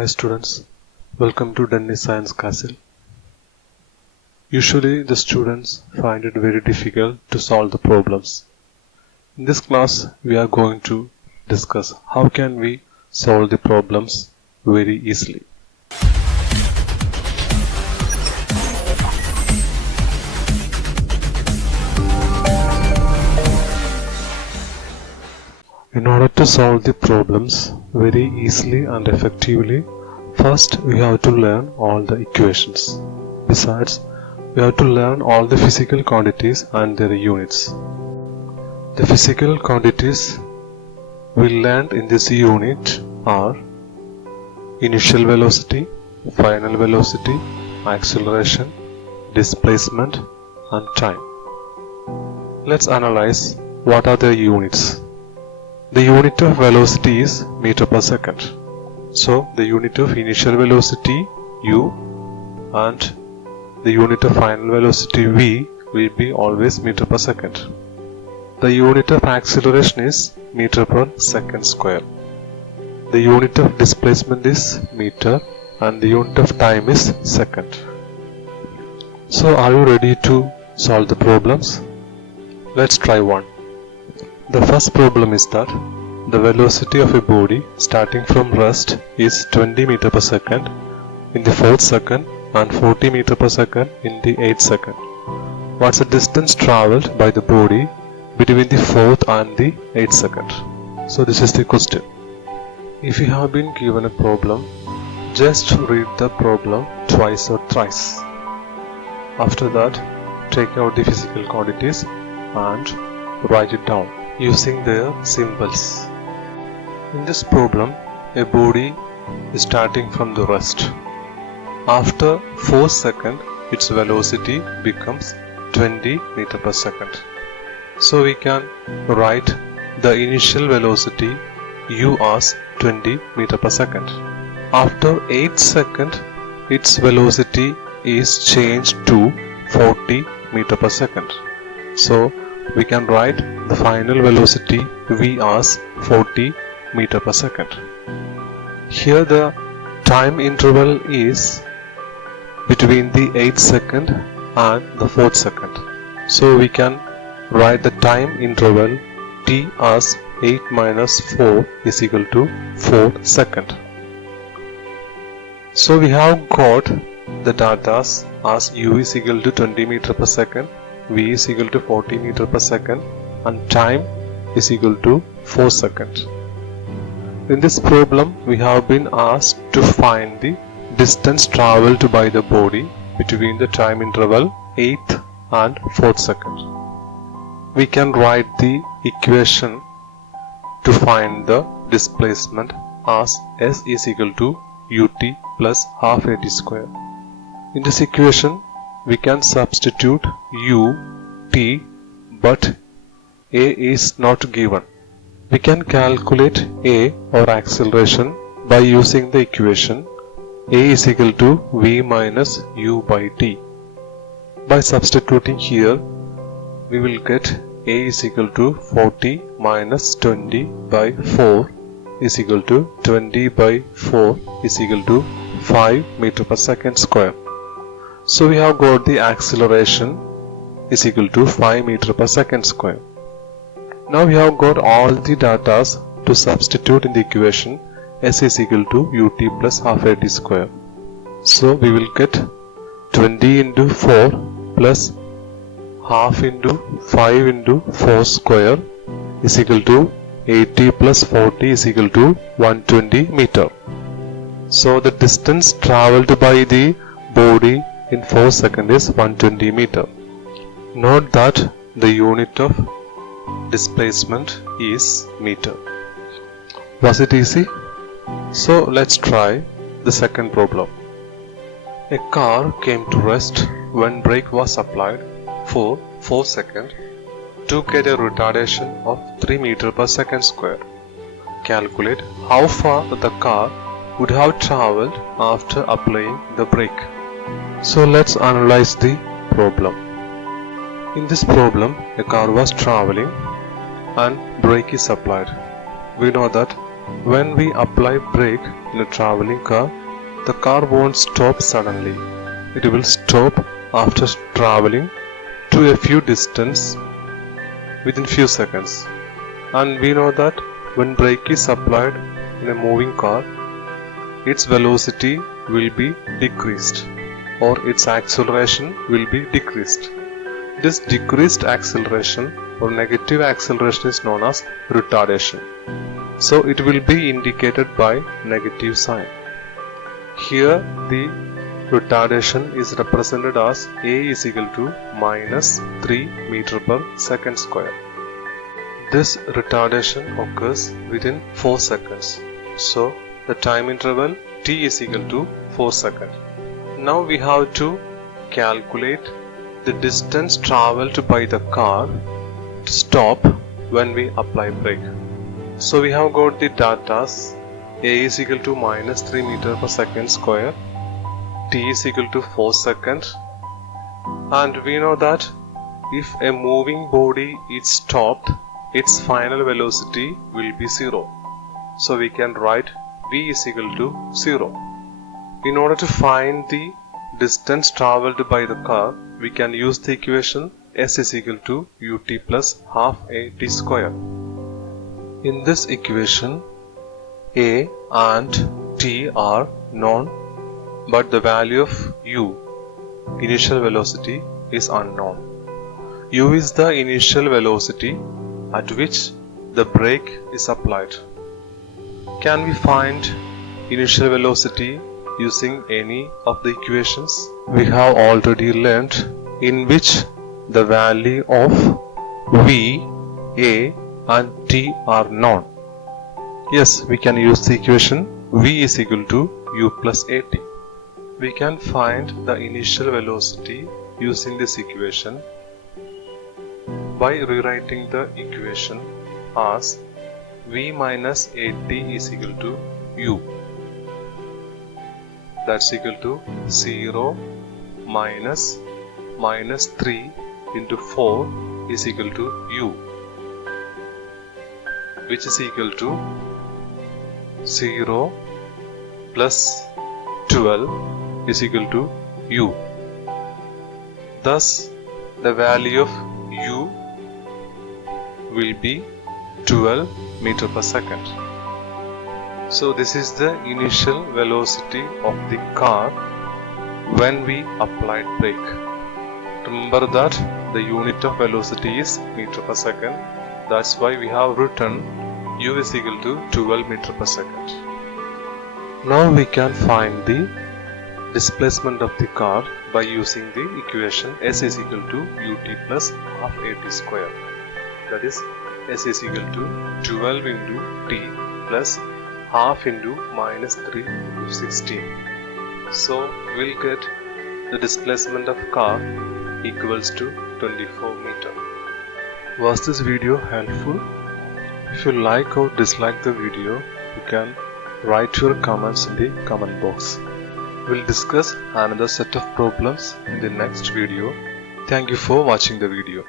Hi students, welcome to Dennis Science Castle. Usually the students find it very difficult to solve the problems. In this class we are going to discuss how can we solve the problems very easily. In order to solve the problems very easily and effectively, first we have to learn all the equations. Besides, we have to learn all the physical quantities and their units. The physical quantities we learned in this unit are initial velocity, final velocity, acceleration, displacement and time. Let's analyze what are the units. The unit of velocity is meter per second. So the unit of initial velocity u and the unit of final velocity v will be always meter per second. The unit of acceleration is meter per second square. The unit of displacement is meter and the unit of time is second. So are you ready to solve the problems? Let's try one. The first problem is that the velocity of a body starting from rest is 20 meter per second in the 4th second and 40 meter per second in the 8th second. What's the distance travelled by the body between the 4th and the 8th second? So this is the question. If you have been given a problem, just read the problem twice or thrice. After that, take out the physical quantities and write it down using their symbols. In this problem, a body is starting from the rest. After 4 seconds, its velocity becomes 20 meter per second. So we can write the initial velocity u as 20 meter per second. After 8 seconds, its velocity is changed to 40 meter per second. So we can write the final velocity v as 40 meter per second. Here the time interval is between the 8th second and the 4th second. So we can write the time interval t as 8 minus 4 is equal to 4 second. So we have got the data as u is equal to 20 meter per second, v is equal to 40 meter per second and time is equal to 4 seconds. In this problem, we have been asked to find the distance travelled by the body between the time interval 8th and 4th second. We can write the equation to find the displacement as s is equal to ut plus half at square. In this equation, we can substitute u, t, but a is not given. We can calculate a or acceleration by using the equation a is equal to v minus u by t. By substituting here, we will get a is equal to 40 minus 20 by 4 is equal to 20 by 4 is equal to 5 meter per second square. So we have got the acceleration is equal to 5 meter per second square. Now we have got all the data to substitute in the equation s is equal to ut plus half at square. So we will get 20 into 4 plus half into 5 into 4 square is equal to 80 plus 40 is equal to 120 meter. So the distance travelled by the body in 4 seconds is 120 meter. Note that the unit of displacement is meter. Was it easy? So let's try the second problem. A car came to rest when brake was applied for 4 seconds to get a retardation of 3 meter per second square. Calculate how far the car would have travelled after applying the brake. So let's analyze the problem. In this problem, a car was travelling and brake is applied. We know that When we apply brake in a traveling car, the car won't stop suddenly. It will stop after traveling to a few distance within few seconds. And we know that when brake is applied in a moving car, its velocity will be decreased or its acceleration will be decreased. This decreased acceleration or negative acceleration is known as retardation. So it will be indicated by negative sign. Here the retardation is represented as A is equal to minus 3 meter per second square. This retardation occurs within 4 seconds. So the time interval T is equal to 4 seconds. Now we have to calculate the distance traveled by the car to stop when we apply brake. So we have got the data as A is equal to minus 3 meter per second square, T is equal to 4 seconds, and we know that if a moving body is stopped, its final velocity will be 0. So we can write V is equal to 0. In order to find the distance traveled by the car, we can use the equation S is equal to ut plus half at square. In this equation, A and T are known, but the value of U, initial velocity, is unknown. U is the initial velocity at which the brake is applied. Can we find initial velocity using any of the equations? We have already learned in which the value of V, A and T are known. Yes, we can use the equation V is equal to U plus AT. We can find the initial velocity using this equation by rewriting the equation as V minus AT is equal to U. That's equal to 0 minus 3 into 4 is equal to U, which is equal to 0 plus 12 is equal to U. Thus, the value of U will be 12 meter per second. So this is the initial velocity of the car when we applied brake. Remember that the unit of velocity is meter per second. That's why we have written U is equal to 12 meter per second. Now we can find the displacement of the car by using the equation S is equal to ut plus half at square. That is, S is equal to 12 into T plus half into minus 3 into 16. So we'll get the displacement of car equals to 24 meter. Was this video helpful? If you like or dislike the video, you can write your comments in the comment box. We'll discuss another set of problems in the next video. Thank you for watching the video.